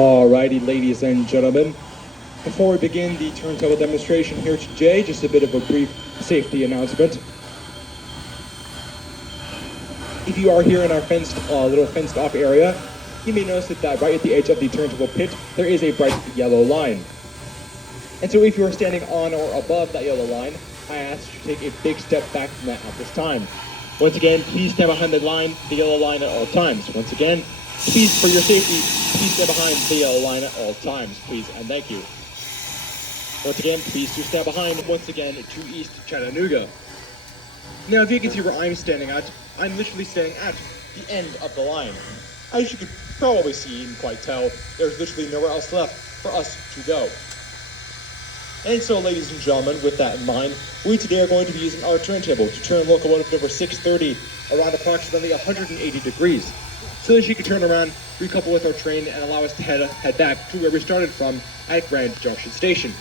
Alrighty, ladies and gentlemen, before we begin the turntable demonstration here today, just a bit of a brief safety announcement. If you are here in our little fenced off area, you may notice that right at the edge of the turntable pit, there is a bright yellow line. And so if you are standing on or above that yellow line, I ask you to take a big step back from that at this time. Once again, please stand behind the yellow line at all times. Once again, please, for your safety, please stand behind the yellow line at all times, please, and thank you. Once again, please do stand behind, once again, to East Chattanooga. Now, if you can see where I'm standing at, I'm literally standing at the end of the line. As you can probably see and quite tell, there's literally nowhere else left for us to go. And so, ladies and gentlemen, with that in mind, we today are going to be using our turntable to turn locomotive number 630 around approximately 180 degrees, so that she can turn around, recouple with our train, and allow us to head back to where we started from at Grand Junction Station.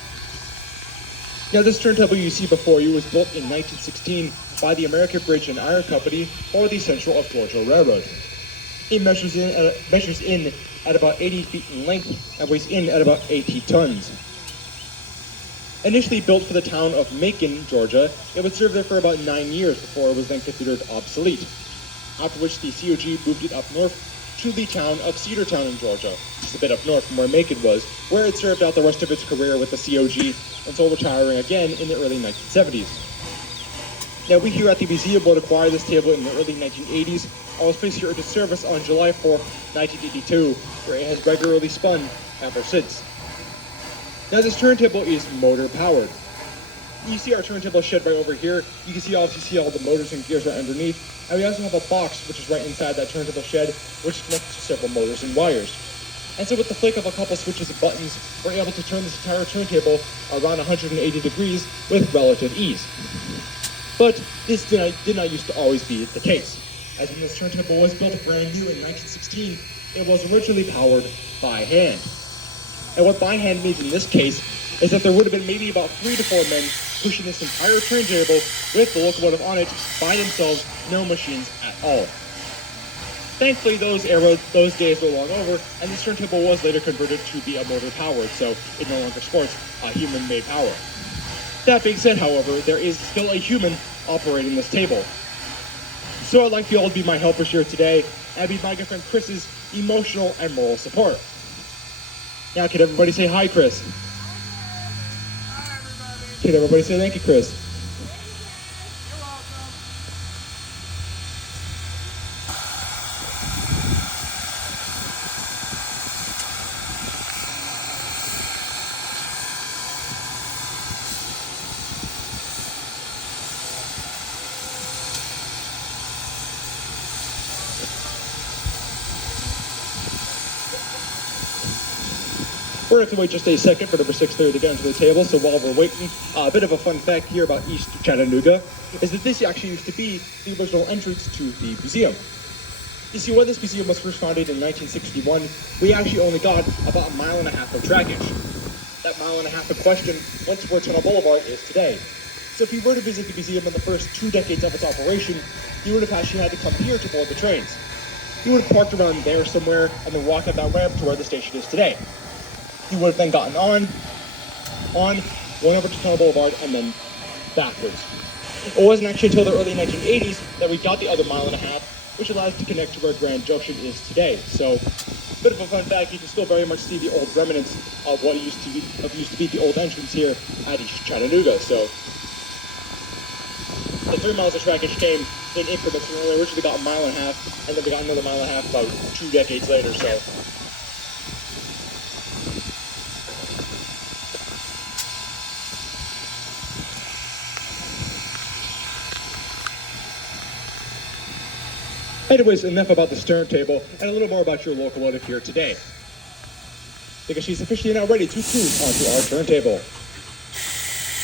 Now, this turntable you see before you was built in 1916 by the Missionary Ridge and Iron Company for the Central of Georgia Railroad. It measures in at about 80 feet in length and weighs in at about 80 tons. Initially built for the town of Macon, Georgia, it would serve there for about 9 years before it was then considered obsolete. After which the COG moved it up north to the town of Cedartown in Georgia, just a bit up north from where Macon was, where it served out the rest of its career with the COG until retiring again in the early 1970s. Now, we here at the museum would acquire this table in the early 1980s and was placed here into service on July 4, 1982, where it has regularly spun ever since. Now, this turntable is motor powered. You see our turntable shed right over here. You can obviously see all the motors and gears right underneath. And we also have a box which is right inside that turntable shed, which connects to several motors and wires. And so with the flick of a couple switches and buttons, we're able to turn this entire turntable around 180 degrees with relative ease. But this did not used to always be the case, as when this turntable was built brand new in 1916, it was originally powered by hand. And what by hand means in this case is that there would have been maybe about 3 to 4 men pushing this entire turntable with the locomotive on it by themselves, no machines at all. Thankfully, those days were long over, and this turntable was later converted to be a motor powered, so it no longer sports human-made power. That being said, however, there is still a human operating this table. So I'd like you all to be my helpers here today, and be my good friend Chris's emotional and moral support. Now, can everybody say hi, Chris? Hi, everybody. Can everybody say thank you, Chris? You're welcome. We're going to have to wait just a second for number 630 to get onto the table, so while we're waiting, a bit of a fun fact here about East Chattanooga is that this actually used to be the original entrance to the museum. You see, when this museum was first founded in 1961, we actually only got about 1.5 miles of trackage. That 1.5 miles in question went to where Tunnel Boulevard is today. So if you were to visit the museum in the first 2 decades of its operation, you would have actually had to come here to board the trains. You would have parked around there somewhere and then walked up that ramp to where the station is today. You would have then gotten on, went over to Tunnel Boulevard, and then backwards. It wasn't actually until the early 1980s that we got the other 1.5 miles, which allowed us to connect to where Grand Junction is today. So, bit of a fun fact, you can still very much see the old remnants of what used to be the old entrance here at East Chattanooga. So, the 3 miles of trackage came in increments. We originally got 1.5 miles, and then we got another 1.5 miles about 2 decades later. So. Anyways, enough about this turntable, and a little more about your locomotive here today, because she's officially now ready to cruise onto our turntable.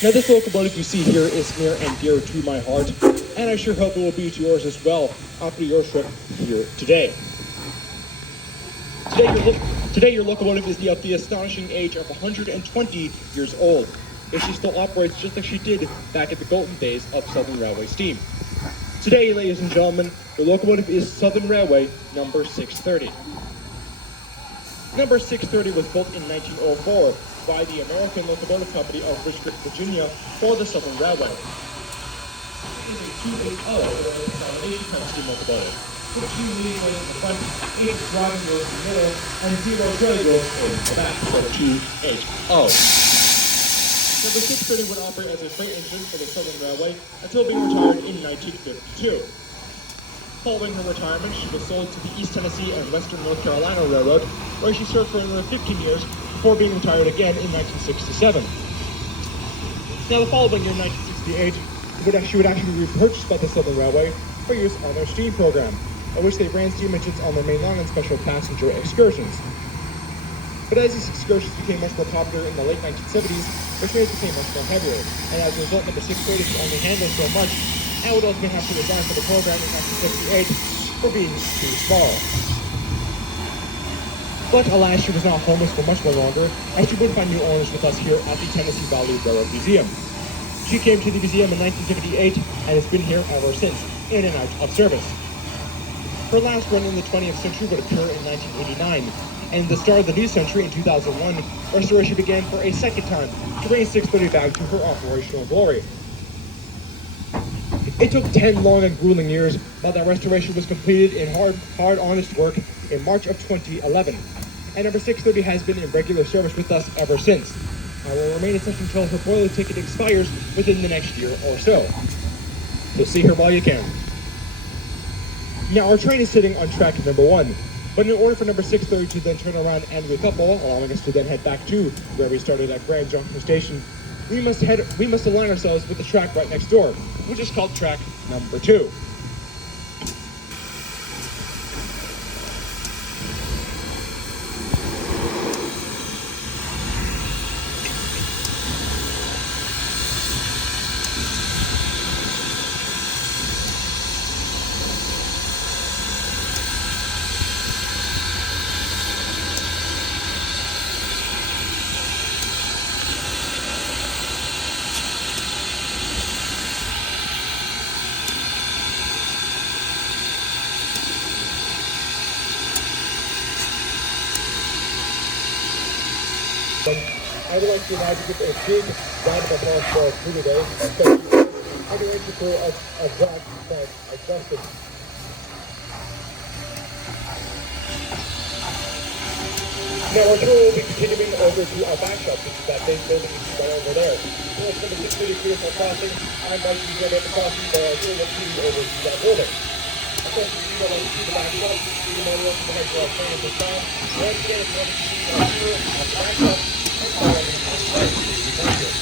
Now, this locomotive you see here is near and dear to my heart, and I sure hope it will be to yours as well after your trip here today. Today your locomotive is of the astonishing age of 120 years old, and she still operates just like she did back in the golden days of Southern Railway steam. Today, ladies and gentlemen, the locomotive is Southern Railway number 630. Number 630 was built in 1904 by the American Locomotive Company of Richmond, Virginia for the Southern Railway. It is a 280 combination kind of steam locomotive, with 2 leading wheels in the front, 8 driving wheels in the middle, and 0 trailing wheels in the back, so 280. Number 630 would operate as a freight engine for the Southern Railway until being retired in 1952. Following her retirement, she was sold to the East Tennessee and Western North Carolina Railroad, where she served for another 15 years before being retired again in 1967. Now, the following year, 1968, she would actually be repurchased by the Southern Railway for use on their steam program, in which they ran steam engines on their main line and special passenger excursions. But as these excursions became much more popular in the late 1970s, their trains became much more heavier, and as a result, number 630 could only handle so much, and would ultimately have to resign from the program in 1968 for being too small. But alas, she was not homeless for much more longer, as she would find new owners with us here at the Tennessee Valley Railroad Museum. She came to the museum in 1958 and has been here ever since, in and out of service. Her last run in the 20th century would occur in 1989, and in the start of the new century in 2001, restoration began for a second time to bring 630 back to her operational glory. It took 10 long and grueling years, but that restoration was completed in hard, honest work in March of 2011, and number 630 has been in regular service with us ever since. I will remain in such until her boiler ticket expires within the next year or so. So see her while you can. Now, our train is sitting on track number 1, but in order for number 630 to then turn around and recouple, allowing us to then head back to where we started at Grand Junction Station, we must align ourselves with the track right next door, which is called track number 2. I would like to now give a big round of applause for our crew today, especially underrated crew of Jack and Justin. Now our tour will be continuing over to our back shop, which is that big building right over there. So it's going to be pretty beautiful crossing. I'm Mike, you get at the crossing, but our tour will continue over to that building. Of course, if you want to see the back shop, you want to look to head to our train at this time. Once again, if you want to see our tour at the back shop, thank you.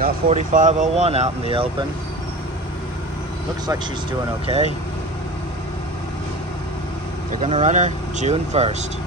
got 4501 out in the open. Looks like she's doing okay. They're gonna run her June 1st.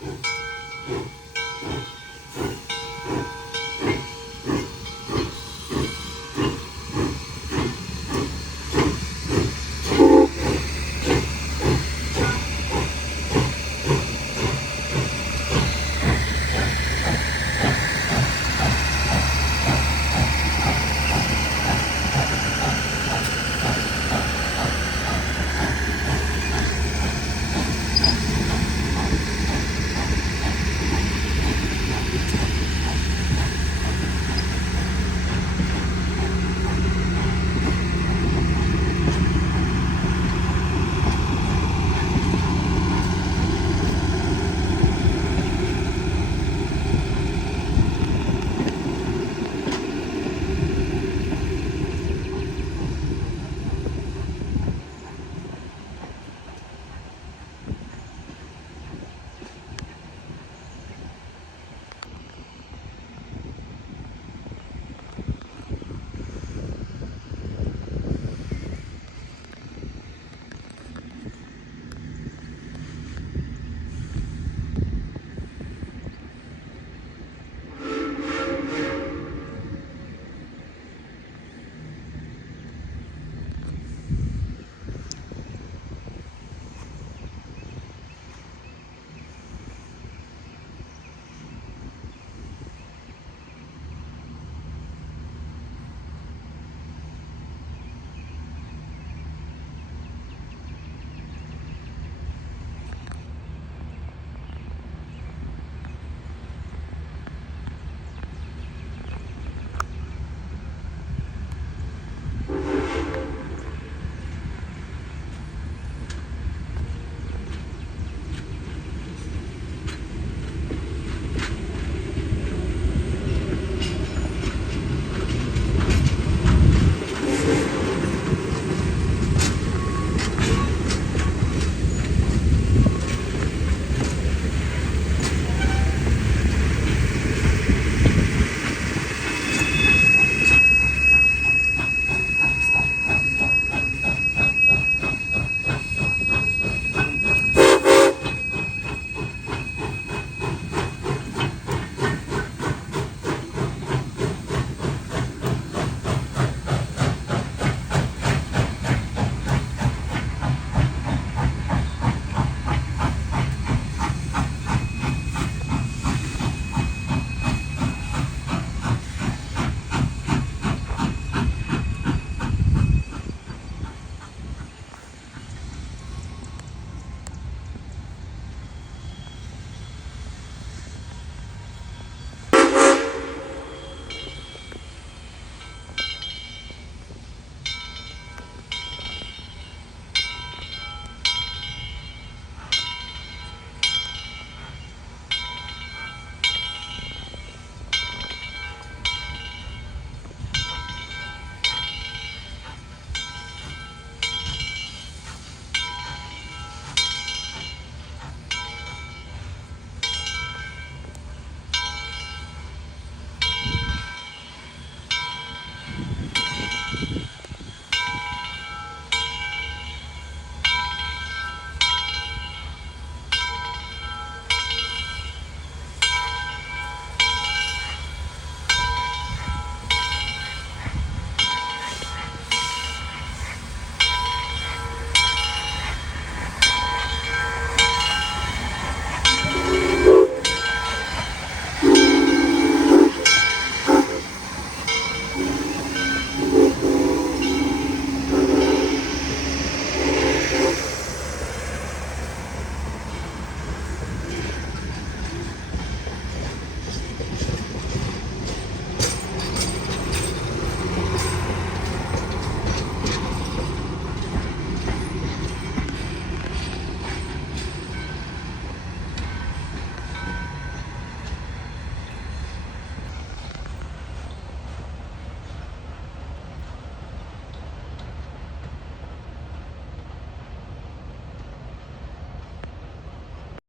Bye.